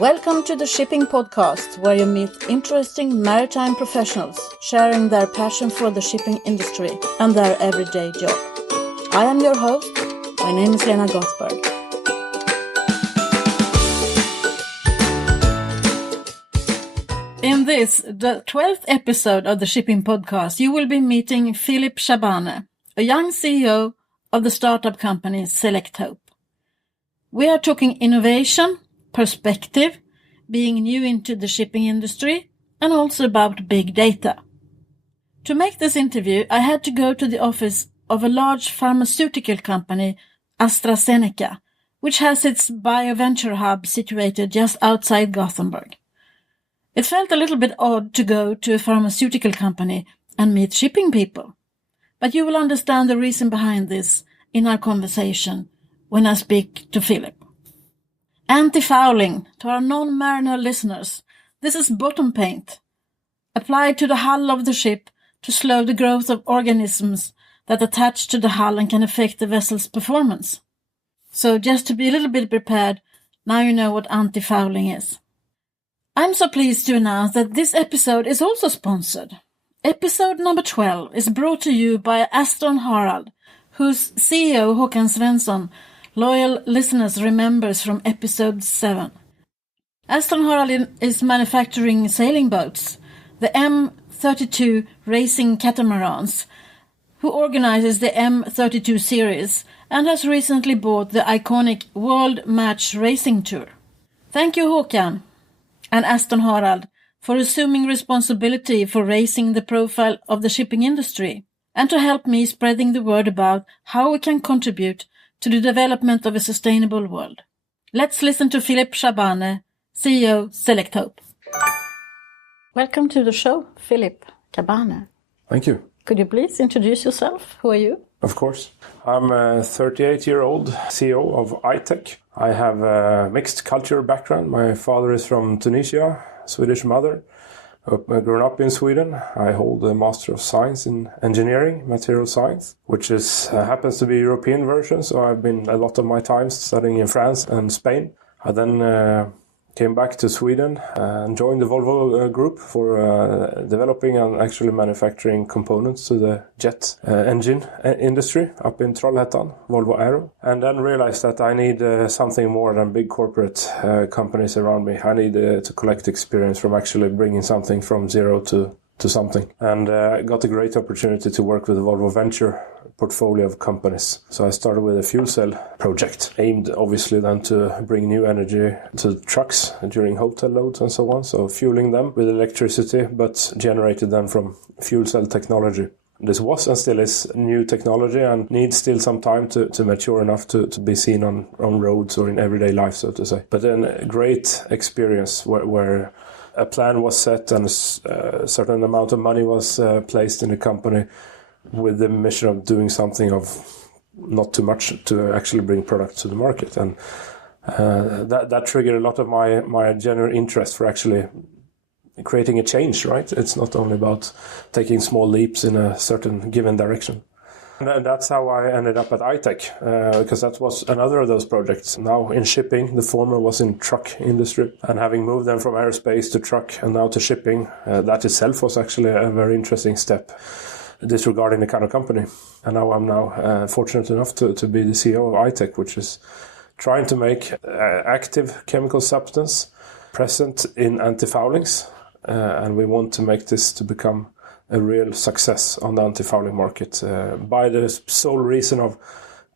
Welcome to the Shipping Podcast, where you meet interesting maritime professionals sharing their passion for the shipping industry and their everyday job. I am your host. My name is Lena Gothberg. In this, the 12th episode of the Shipping Podcast, you will be meeting Philip Chaabane, a young CEO of the startup company Selektope. We are talking innovation, perspective, being new into the shipping industry, and also about big data. To make this interview, I had to go to the office of a large pharmaceutical company, Zeneca, which has its bioventure hub situated just outside Gothenburg. It felt a little bit odd to go to a pharmaceutical company and meet shipping people, but you will understand the reason behind this in our conversation when I speak to Philip. Antifouling, to our non-mariner listeners, this is bottom paint, applied to the hull of the ship to slow the growth of organisms that attach to the hull and can affect the vessel's performance. So just to be a little bit prepared, now you know what antifouling is. I'm so pleased to announce that this episode is also sponsored. Episode number 12 is brought to you by Astra, whose CEO Håkan Svensson loyal listeners remembers from episode 7. Astra is manufacturing sailing boats, the M32 racing catamarans, who organizes the M32 series and has recently bought the iconic World Match Racing Tour. Thank you, Håkan and Astra for assuming responsibility for raising the profile of the shipping industry and to help me spreading the word about how we can contribute to the development of a sustainable world. Let's listen to Philip Chaabane, CEO Selektope. Welcome to the show, Philip Chaabane. Thank you. Could you please introduce yourself? Who are you? Of course. I'm a 38-year-old CEO of iTech. I have a mixed cultural background. My father is from Tunisia, Swedish mother. I've grown up in Sweden. I hold a Master of Science in Engineering, Material Science, which happens to be European version. So I've been a lot of my time studying in France and Spain. I then came back to Sweden and joined the Volvo group for developing and actually manufacturing components to the jet engine industry up in Trollhättan, Volvo Aero. And then realized that I need something more than big corporate companies around me. I need to collect experience from actually bringing something from zero to something. And got a great opportunity to work with the Volvo Venture portfolio of companies. So I started with a fuel cell project, aimed obviously then to bring new energy to trucks during hotel loads and so on. So fueling them with electricity, but generated then from fuel cell technology. This was and still is new technology and needs still some time to mature enough to be seen on roads or in everyday life, so to say. But then a great experience where a plan was set and a certain amount of money was placed in the company with the mission of doing something of not too much to actually bring products to the market. And that triggered a lot of my general interest for actually creating a change, right? It's not only about taking small leaps in a certain given direction. And that's how I ended up at iTech, because that was another of those projects. Now in shipping, the former was in truck industry. And having moved them from aerospace to truck and now to shipping, that itself was actually a very interesting step, disregarding the kind of company. And now I'm fortunate enough to be the CEO of iTech, which is trying to make active chemical substance present in antifoulings. And we want to make this to become a real success on the antifouling market by the sole reason of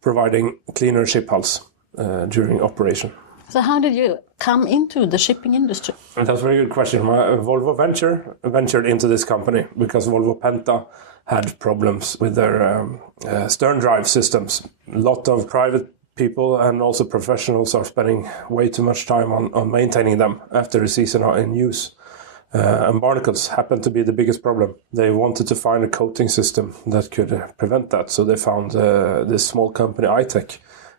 providing cleaner ship hulls during operation. So how did you come into the shipping industry? And that's a very good question. Volvo ventured into this company because Volvo Penta had problems with their stern drive systems. A lot of private people and also professionals are spending way too much time on maintaining them after a season in use. And barnacles happened to be the biggest problem. They wanted to find a coating system that could prevent that. So they found this small company, iTech.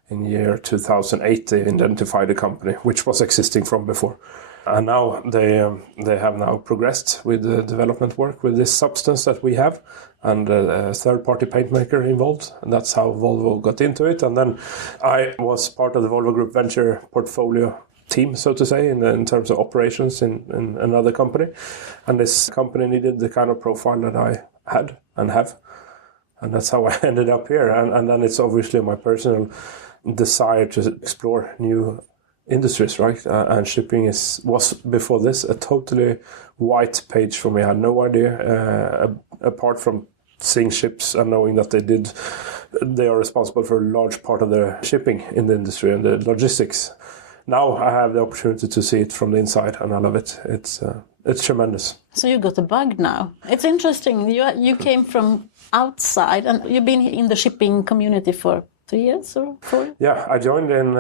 In year 2008, they identified a company which was existing from before. And now they have now progressed with the development work with this substance that we have, and a third-party paint maker involved. And that's how Volvo got into it. And then I was part of the Volvo Group Venture portfolio team, so to say, in terms of operations in another company. And this company needed the kind of profile that I had and have. And that's how I ended up here. And then it's obviously my personal desire to explore new industries, right? And shipping was before this a totally white page for me. I had no idea, apart from seeing ships and knowing that they are responsible for a large part of the shipping in the industry and the logistics. Now I have the opportunity to see it from the inside, and I love it. It's tremendous. So you got a bug now. It's interesting. You came from outside, and you've been in the shipping community for 3 years or 4 years? Yeah, I joined in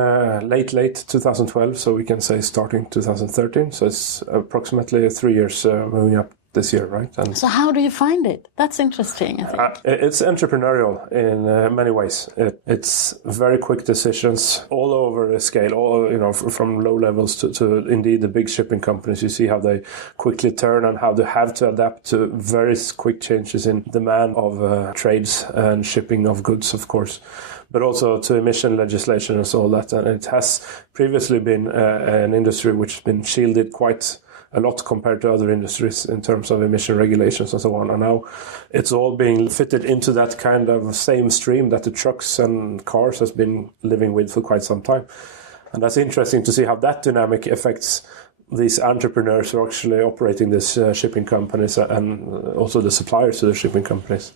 late 2012, so we can say starting 2013. So it's approximately 3 years moving up this year, right? And so how do you find it? That's interesting, I think. It's entrepreneurial in many ways. It's very quick decisions all over the scale, from low levels to indeed the big shipping companies. You see how they quickly turn and how they have to adapt to very quick changes in demand of trades and shipping of goods, of course, but also to emission legislation and so all that. And it has previously been an industry which has been shielded quite a lot compared to other industries in terms of emission regulations and so on. And now it's all being fitted into that kind of same stream that the trucks and cars has been living with for quite some time. And that's interesting to see how that dynamic affects these entrepreneurs who are actually operating these shipping companies and also the suppliers to the shipping companies.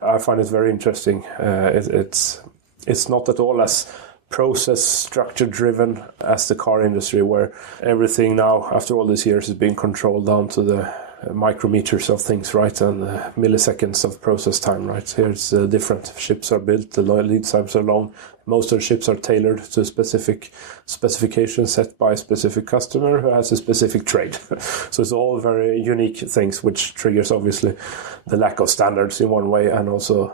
I find it very interesting. It's not at all as process structure driven as the car industry, where everything now after all these years is being controlled down to the micrometers of things, right, and milliseconds of process time, right? Here it's different. Ships are built, the lead times are long. Most of the ships are tailored to specific specifications set by a specific customer who has a specific trade. So it's all very unique things, which triggers obviously the lack of standards in one way, and also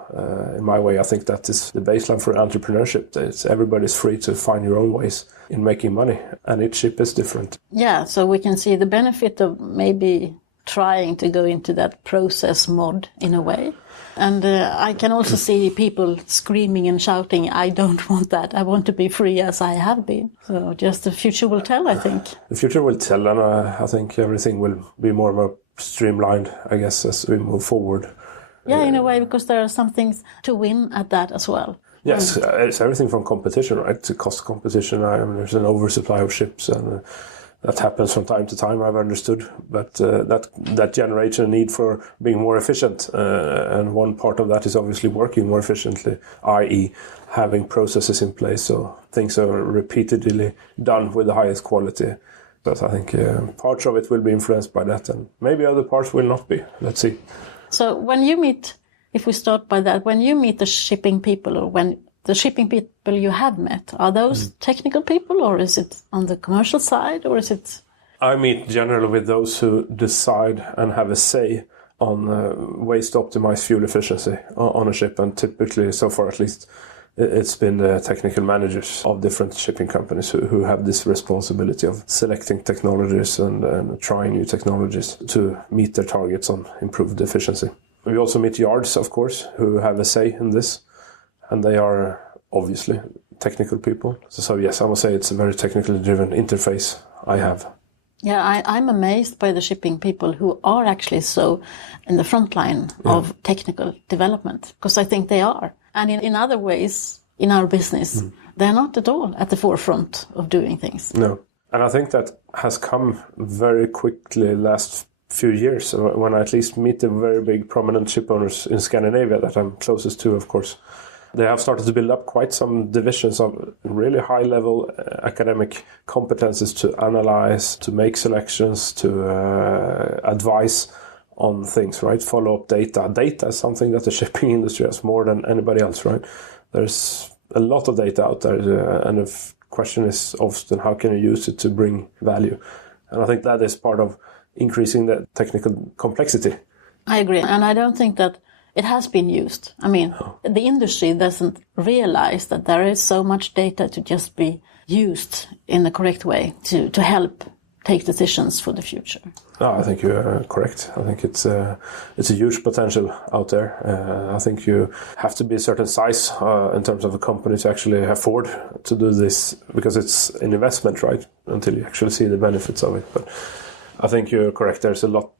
in my way I think that is the baseline for entrepreneurship. Everybody's free to find your own ways in making money, and each ship is different. Yeah, so we can see the benefit of maybe trying to go into that process mode in a way. And I can also see people screaming and shouting, I don't want that. I want to be free as I have been. So just the future will tell, I think. The future will tell, and I think everything will be more and more streamlined, I guess, as we move forward. Yeah, in a way, because there are some things to win at that as well. Yes, it's everything from competition, right, to cost competition. There's an oversupply of ships, and that happens from time to time, I've understood. But that generates a need for being more efficient. And one part of that is obviously working more efficiently, i.e. having processes in place so things are repeatedly done with the highest quality. But I think parts of it will be influenced by that, and maybe other parts will not be. Let's see. So when you meet, if we start by that, when you meet the shipping people, or when the shipping people you have met, are those technical people, or is it on the commercial side, or is it? I meet generally with those who decide and have a say on ways to optimize fuel efficiency on a ship, and typically, so far at least, it's been the technical managers of different shipping companies who have this responsibility of selecting technologies and trying new technologies to meet their targets on improved efficiency. We also meet yards, of course, who have a say in this, and they are obviously technical people. So yes, I must say it's a very technically driven interface I have. Yeah, I'm amazed by the shipping people who are actually so in the front line of technical development, because I think they are. And in other ways, in our business, they're not at all at the forefront of doing things. No. And I think that has come very quickly last few years, when I at least meet the very big prominent ship owners in Scandinavia that I'm closest to, of course. They have started to build up quite some divisions of really high-level academic competences to analyze, to make selections, to advise on things, right? Follow up data. Data is something that the shipping industry has more than anybody else, right? There's a lot of data out there, and the question is often how can you use it to bring value? And I think that is part of increasing the technical complexity. I agree, and I don't think that it has been used. I mean, the industry doesn't realize that there is so much data to just be used in the correct way to help take decisions for the future. No, I think you're correct. I think it's a huge potential out there. I think you have to be a certain size in terms of a company to actually afford to do this, because it's an investment, right? Until you actually see the benefits of it. But I think you're correct. There's a lot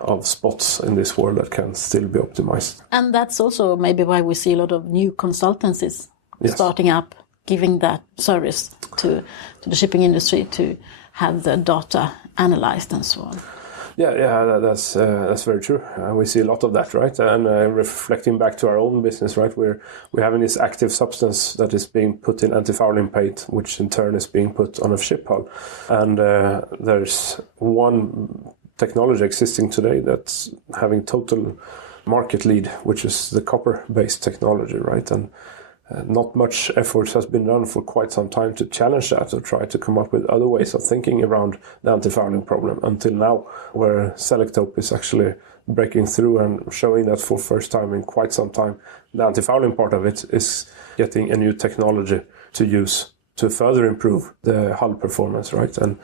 of spots in this world that can still be optimized. And that's also maybe why we see a lot of new consultancies starting up, giving that service to the shipping industry to have the data analyzed and so on. Yeah, that's very true. We see a lot of that, right? And reflecting back to our own business, right? We're having this active substance that is being put in antifouling paint, which in turn is being put on a ship hull. And there's one technology existing today that's having total market lead, which is the copper-based technology, right? And not much effort has been done for quite some time to challenge that or try to come up with other ways of thinking around the antifouling problem until now, where Selektope is actually breaking through and showing that for first time in quite some time. The antifouling part of it is getting a new technology to use to further improve the hull performance, right? And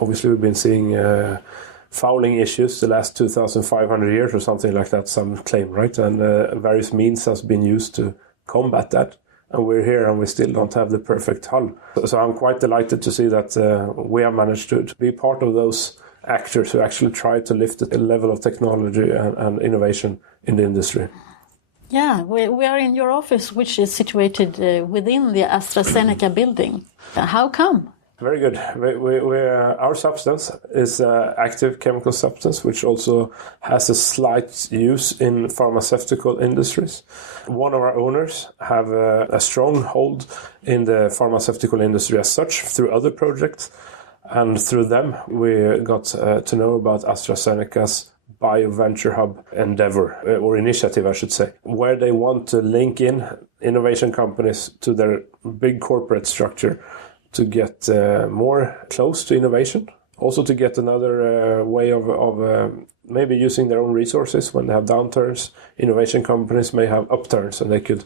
obviously we've been seeing fouling issues the last 2,500 years or something like that, some claim, right? And various means has been used to combat that, and we're here and we still don't have the perfect hull. So I'm quite delighted to see that we have managed to be part of those actors who actually try to lift the level of technology and innovation in the industry. Yeah, we are in your office, which is situated within the Astra Zeneca building. How come? Very good. Our substance is an active chemical substance, which also has a slight use in pharmaceutical industries. One of our owners have a strong hold in the pharmaceutical industry as such through other projects. And through them, we got to know about AstraZeneca's BioVenture Hub endeavor, or initiative, I should say, where they want to link in innovation companies to their big corporate structure to get more close to innovation, also to get another way of maybe using their own resources when they have downturns. Innovation companies may have upturns and they could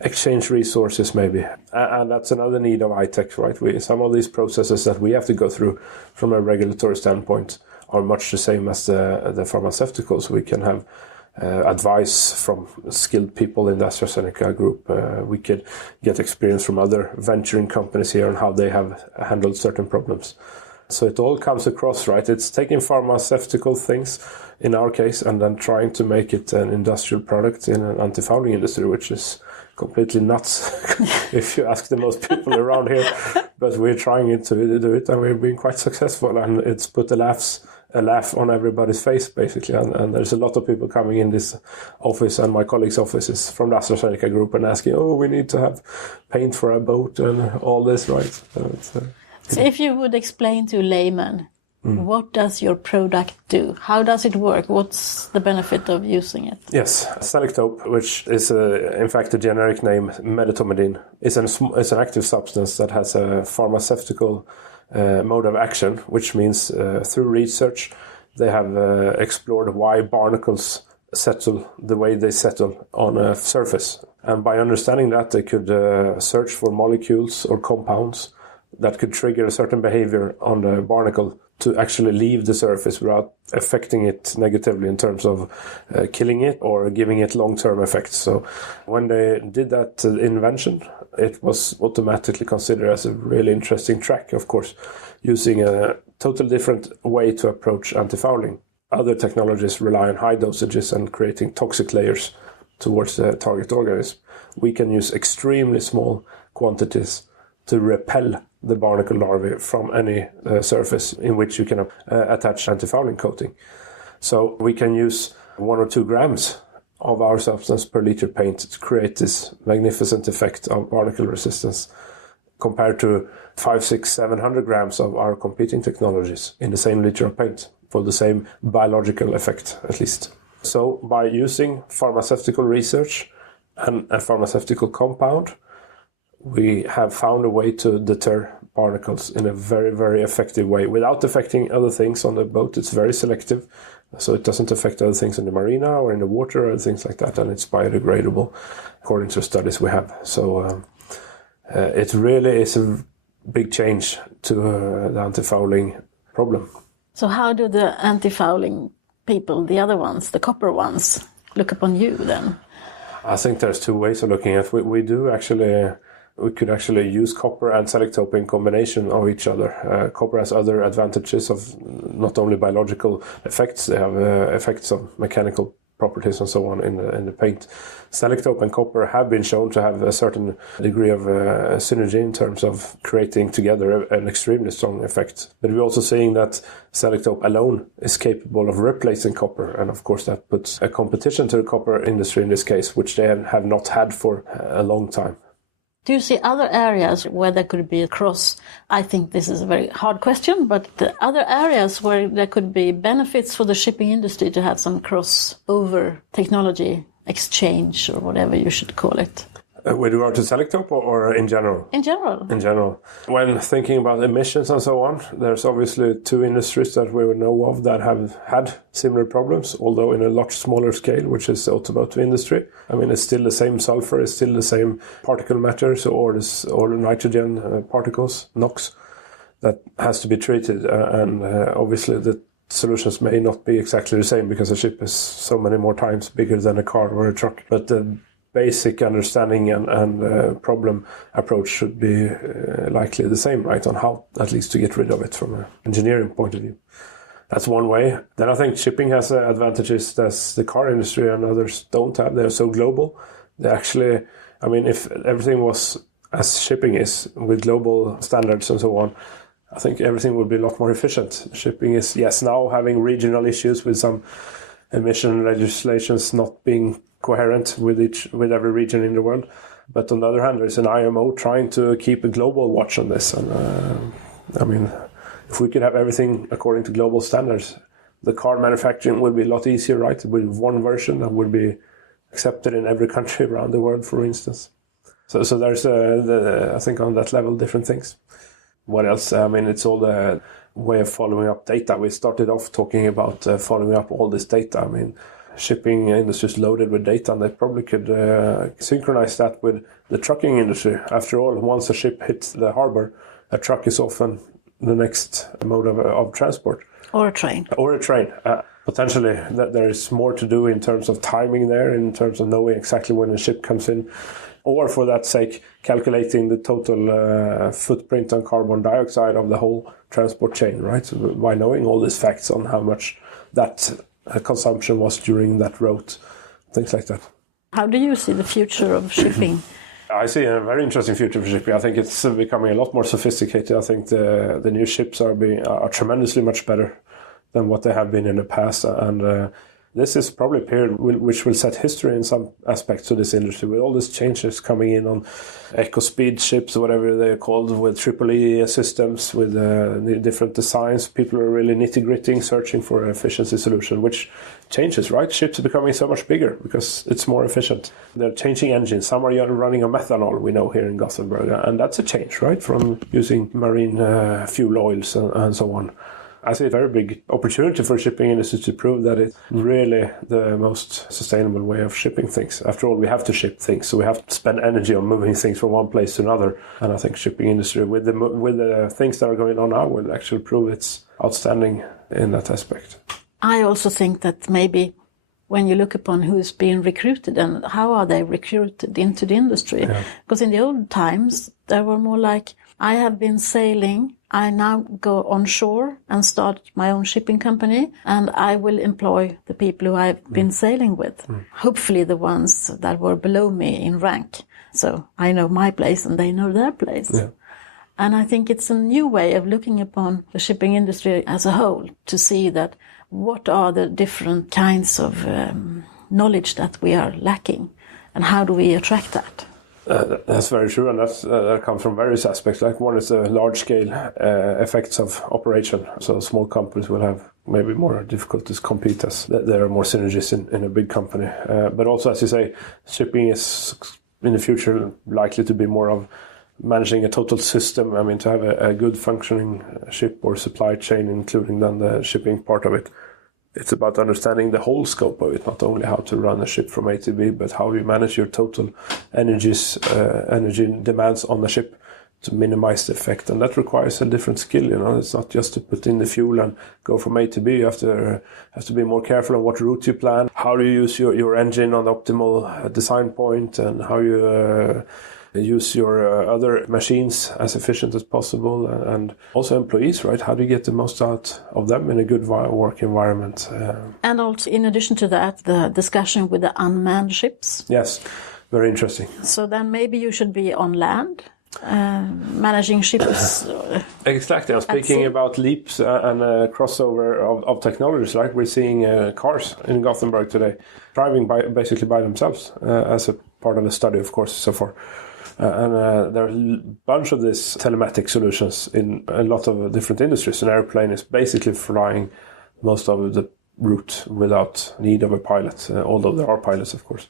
exchange resources maybe. And that's another need of I-Tech, right? Some of these processes that we have to go through from a regulatory standpoint are much the same as the pharmaceuticals. We can have advice from skilled people in the AstraZeneca group. We could get experience from other venturing companies here on how they have handled certain problems. So it all comes across, right? It's taking pharmaceutical things, in our case, and then trying to make it an industrial product in an antifouling industry, which is completely nuts if you ask the most people around here. But we're trying to do it, and we've been quite successful, and it's put a laugh on everybody's face, basically. And there's a lot of people coming in this office and my colleagues' offices from the AstraZeneca group and asking, we need to have paint for a boat and all this, right? So if you would explain to a layman, what does your product do? How does it work? What's the benefit of using it? Yes, Selektope, which is in fact a generic name, medetomidine, is an active substance that has a pharmaceutical mode of action, which means through research they have explored why barnacles settle the way they settle on a surface. And by understanding that, they could search for molecules or compounds that could trigger a certain behavior on the barnacle to actually leave the surface without affecting it negatively in terms of killing it or giving it long-term effects. So when they did that invention, it was automatically considered as a really interesting track, of course, using a totally different way to approach antifouling. Other technologies rely on high dosages and creating toxic layers towards the target organism. We can use extremely small quantities to repel the barnacle larvae from any surface in which you can attach antifouling coating. So we can use 1 or 2 grams of our substance per liter paint to create this magnificent effect of barnacle resistance compared to 500, 600, 700 grams of our competing technologies in the same liter of paint for the same biological effect, at least. So by using pharmaceutical research and a pharmaceutical compound, we have found a way to deter barnacles in a very, very effective way without affecting other things on the boat. It's very selective, so it doesn't affect other things in the marina or in the water or things like that, and it's biodegradable according to studies we have. So it really is a big change to the antifouling problem. So how do the antifouling people, the other ones, the copper ones, look upon you then? I think there's two ways of looking at it. We could actually use copper and Selektope in combination of each other. Copper has other advantages of not only biological effects, they have effects of mechanical properties and so on in the paint. Selektope and copper have been shown to have a certain degree of synergy in terms of creating together an extremely strong effect. But we're also seeing that Selektope alone is capable of replacing copper, and of course that puts a competition to the copper industry in this case, which they have not had for a long time. Do you see other areas where there could be a cross? I think this is a very hard question, but the other areas where there could be benefits for the shipping industry to have some crossover technology exchange or whatever you should call it? With regard to Selektope or in general? In general. In general. When thinking about emissions and so on, there's obviously two industries that we know of that have had similar problems, although in a much smaller scale, which is the automotive industry. I mean, it's still the same sulfur, it's still the same particle matter, or the nitrogen particles, NOx, that has to be treated. And obviously the solutions may not be exactly the same because a ship is so many more times bigger than a car or a truck. But the basic understanding and problem approach should be likely the same, right, on how at least to get rid of it from an engineering point of view. That's one way. Then I think shipping has advantages that the car industry and others don't have. They're so global. They actually, I mean, if everything was as shipping is with global standards and so on, I think everything would be a lot more efficient. Shipping is, yes, now having regional issues with some emission legislations not being coherent with every region in the world. But on the other hand, there's an IMO trying to keep a global watch on this. And I mean, if we could have everything according to global standards, the car manufacturing would be a lot easier, right? With one version that would be accepted in every country around the world, for instance. So there's, I think on that level, different things. What else? I mean, it's all the way of following up data. We started off talking about following up all this data. I mean, shipping industry is loaded with data, and they probably could synchronize that with the trucking industry. After all, once a ship hits the harbor, a truck is often the next mode of transport. Or a train. Or a train. Potentially, there is more to do in terms of timing there, in terms of knowing exactly when a ship comes in. Or, for that sake, calculating the total footprint on carbon dioxide of the whole transport chain, right? So by knowing all these facts on how much that consumption was during that route, things like that. How do you see the future of shipping? I see a very interesting future for shipping. I think it's becoming a lot more sophisticated. I think the new ships are tremendously much better than what they have been in the past, and this is probably a period which will set history in some aspects of this industry, with all these changes coming in on eco-speed ships, or whatever they're called, with EEE systems, with different designs. People are really nitty-gritty, searching for an efficiency solution, which changes, right? Ships are becoming so much bigger because it's more efficient. They're changing engines. Some are running on methanol, we know, here in Gothenburg, and that's a change, right, from using marine fuel oils and so on. I see a very big opportunity for shipping industry to prove that it's really the most sustainable way of shipping things. After all, we have to ship things, so we have to spend energy on moving things from one place to another. And I think shipping industry, with the things that are going on now, will actually prove it's outstanding in that aspect. I also think that maybe when you look upon who's being recruited and how are they recruited into the industry. Yeah. Because in the old times, they were more like, I have been sailing, I now go on shore and start my own shipping company, and I will employ the people who I've been sailing with. Hopefully the ones that were below me in rank. So I know my place and they know their place. Yeah. And I think it's a new way of looking upon the shipping industry as a whole, to see that what are the different kinds of knowledge that we are lacking, and how do we attract that? That's very true, and that comes from various aspects. Like, one is the large-scale effects of operation. So small companies will have maybe more difficulties to compete, as there are more synergies in a big company. But also, as you say, shipping is in the future likely to be more of managing a total system. I mean, to have a good functioning ship or supply chain, including then the shipping part of it. It's about understanding the whole scope of it, not only how to run a ship from A to B, but how you manage your total energy demands on the ship to minimize the effect, and that requires a different skill. It's not just to put in the fuel and go from A to B. You have to be more careful on what route you plan, how you use your engine on the optimal design point, and how you use your other machines as efficient as possible, and also employees, right? How do you get the most out of them in a good work environment? And also, in addition to that, the discussion with the unmanned ships. Yes, very interesting. So then maybe you should be on land, managing ships. Exactly. I'm speaking about leaps and crossover of technologies. Right, we're seeing cars in Gothenburg today driving basically by themselves as a part of the study, of course, so far. And there are a bunch of these telematic solutions in a lot of different industries. An airplane is basically flying most of the route without need of a pilot, although there are pilots, of course.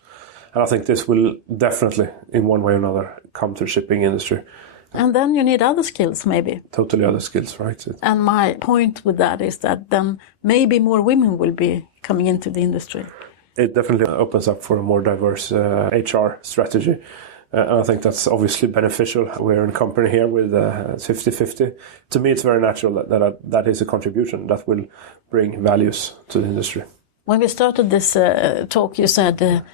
And I think this will definitely, in one way or another, come to the shipping industry. And then you need other skills, maybe. Totally other skills, right? And my point with that is that then maybe more women will be coming into the industry. It definitely opens up for a more diverse HR strategy. And I think that's obviously beneficial. We're in a company here with 50-50. To me, it's very natural that is a contribution that will bring values to the industry. When we started this talk, you said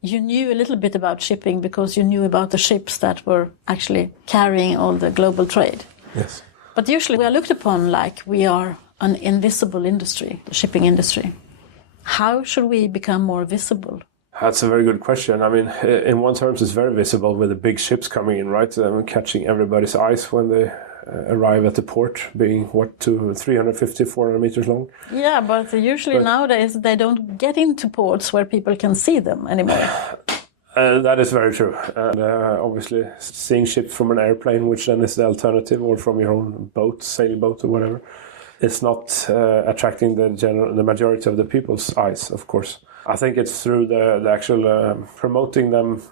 you knew a little bit about shipping because you knew about the ships that were actually carrying all the global trade. Yes. But usually we are looked upon like we are an invisible industry, the shipping industry. How should we become more visible? That's a very good question. I mean, in one terms, it's very visible with the big ships coming in, right? Catching everybody's eyes when they arrive at the port, being, 350, 400 meters long? Yeah, but usually nowadays they don't get into ports where people can see them anymore. That is very true. And obviously, seeing ships from an airplane, which then is the alternative, or from your own boat, sailboat or whatever, it's not attracting the majority of the people's eyes, of course. I think it's through the actual promoting them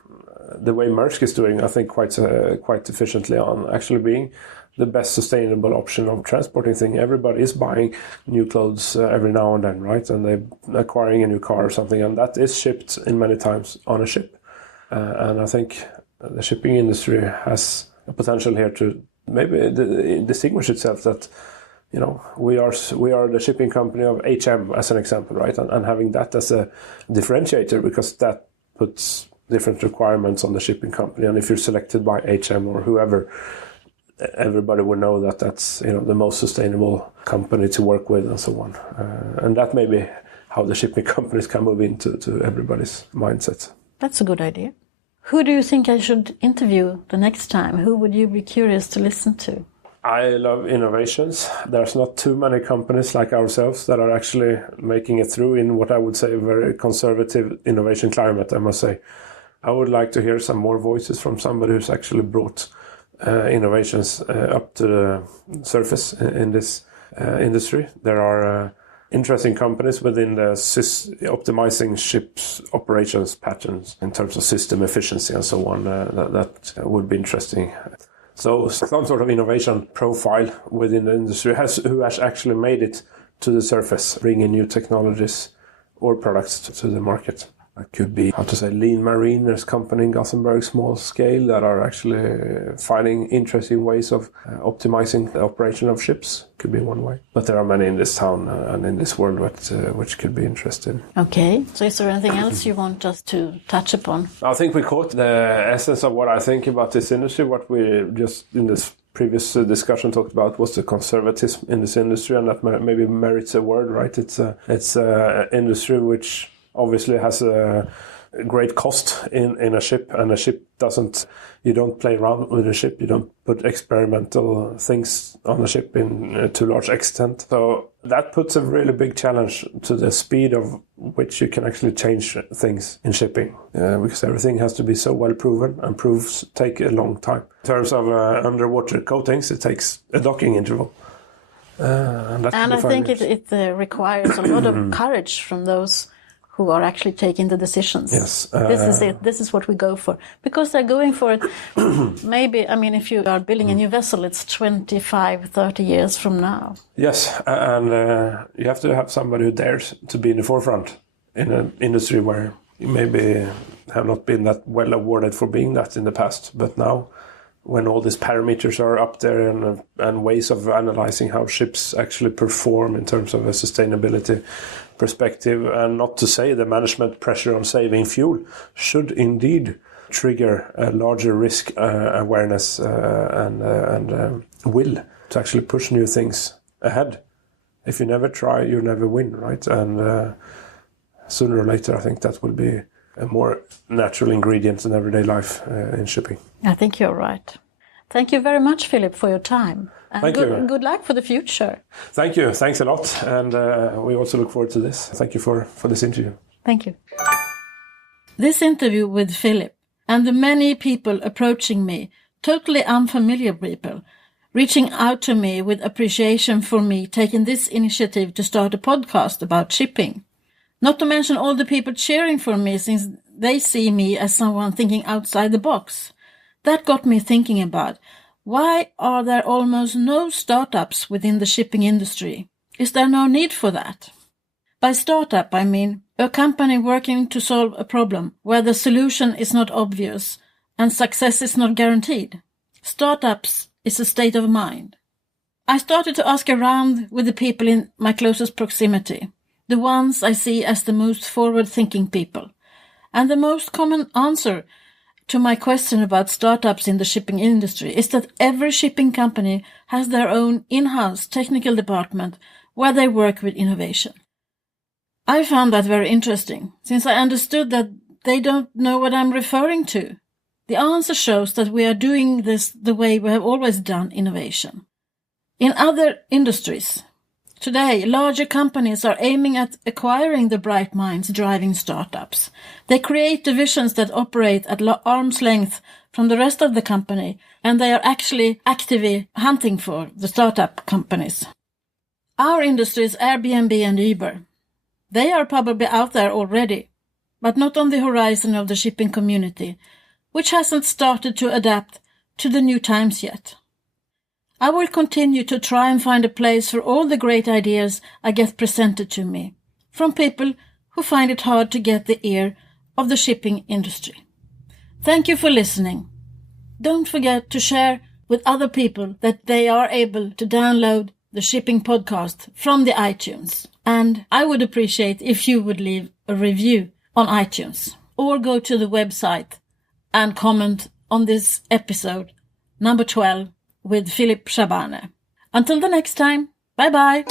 the way Maersk is doing, I think quite efficiently on actually being the best sustainable option of transporting thing. Everybody is buying new clothes every now and then, right? And they're acquiring a new car or something, and that is shipped in many times on a ship. And I think the shipping industry has a potential here to maybe distinguish itself that, we are the shipping company of HM as an example, right? And having that as a differentiator, because that puts different requirements on the shipping company. And if you're selected by HM or whoever, everybody will know that that's the most sustainable company to work with and so on. And that may be how the shipping companies can move into everybody's mindset. That's a good idea. Who do you think I should interview the next time? Who would you be curious to listen to? I love innovations. There's not too many companies like ourselves that are actually making it through in what I would say a very conservative innovation climate, I must say. I would like to hear some more voices from somebody who's actually brought innovations up to the surface in this industry. There are interesting companies within the optimizing ships operations patterns in terms of system efficiency and so on. That would be interesting. So some sort of innovation profile within the industry who has actually made it to the surface, bringing new technologies or products to the market. It could be, Lean Marine. There's a company in Gothenburg, small scale, that are actually finding interesting ways of optimizing the operation of ships. Could be one way. But there are many in this town and in this world which could be interesting. Okay. So is there anything else you want us to touch upon? I think we caught the essence of what I think about this industry. What we just in this previous discussion talked about was the conservatism in this industry, and that maybe merits a word, right? It's a industry which obviously has a great cost in a ship, and a ship you don't play around with a ship, you don't put experimental things on a ship to a large extent. So that puts a really big challenge to the speed of which you can actually change things in shipping, because everything has to be so well proven, and proofs take a long time. In terms of underwater coatings, it takes a docking interval. And I think it requires a lot of courage from those who are actually taking the decisions. Yes. This is it. This is what we go for. Because they're going for it, maybe, if you are building a new vessel, it's 25, 30 years from now. Yes, and you have to have somebody who dares to be in the forefront in an industry where you maybe have not been that well awarded for being that in the past. But now when all these parameters are up there and ways of analyzing how ships actually perform in terms of a sustainability perspective. And not to say the management pressure on saving fuel should indeed trigger a larger risk awareness and will to actually push new things ahead. If you never try, you never win, right? And sooner or later, I think that will be a more natural ingredient in everyday life in shipping. I think you're right. Thank you very much, Philip, for your time. And Thank you. Good luck for the future. Thank you. Thanks a lot. And we also look forward to this. Thank you for this interview. Thank you. This interview with Philip and the many people approaching me, totally unfamiliar people, reaching out to me with appreciation for me taking this initiative to start a podcast about shipping. Not to mention all the people cheering for me since they see me as someone thinking outside the box. That got me thinking about, why are there almost no startups within the shipping industry? Is there no need for that? By startup, I mean a company working to solve a problem where the solution is not obvious and success is not guaranteed. Startups is a state of mind. I started to ask around with the people in my closest proximity, the ones I see as the most forward-thinking people. And the most common answer to my question about startups in the shipping industry is that every shipping company has their own in-house technical department where they work with innovation. I found that very interesting, since I understood that they don't know what I'm referring to. The answer shows that we are doing this the way we have always done innovation. In other industries, today, larger companies are aiming at acquiring the bright minds driving startups. They create divisions that operate at arm's length from the rest of the company, and they are actually actively hunting for the startup companies. Our industry is Airbnb and Uber. They are probably out there already, but not on the horizon of the shipping community, which hasn't started to adapt to the new times yet. I will continue to try and find a place for all the great ideas I get presented to me, from people who find it hard to get the ear of the shipping industry. Thank you for listening. Don't forget to share with other people that they are able to download the shipping podcast from the iTunes. And I would appreciate if you would leave a review on iTunes or go to the website and comment on this episode, number 12, with Philip Chaabane. Until the next time, bye-bye.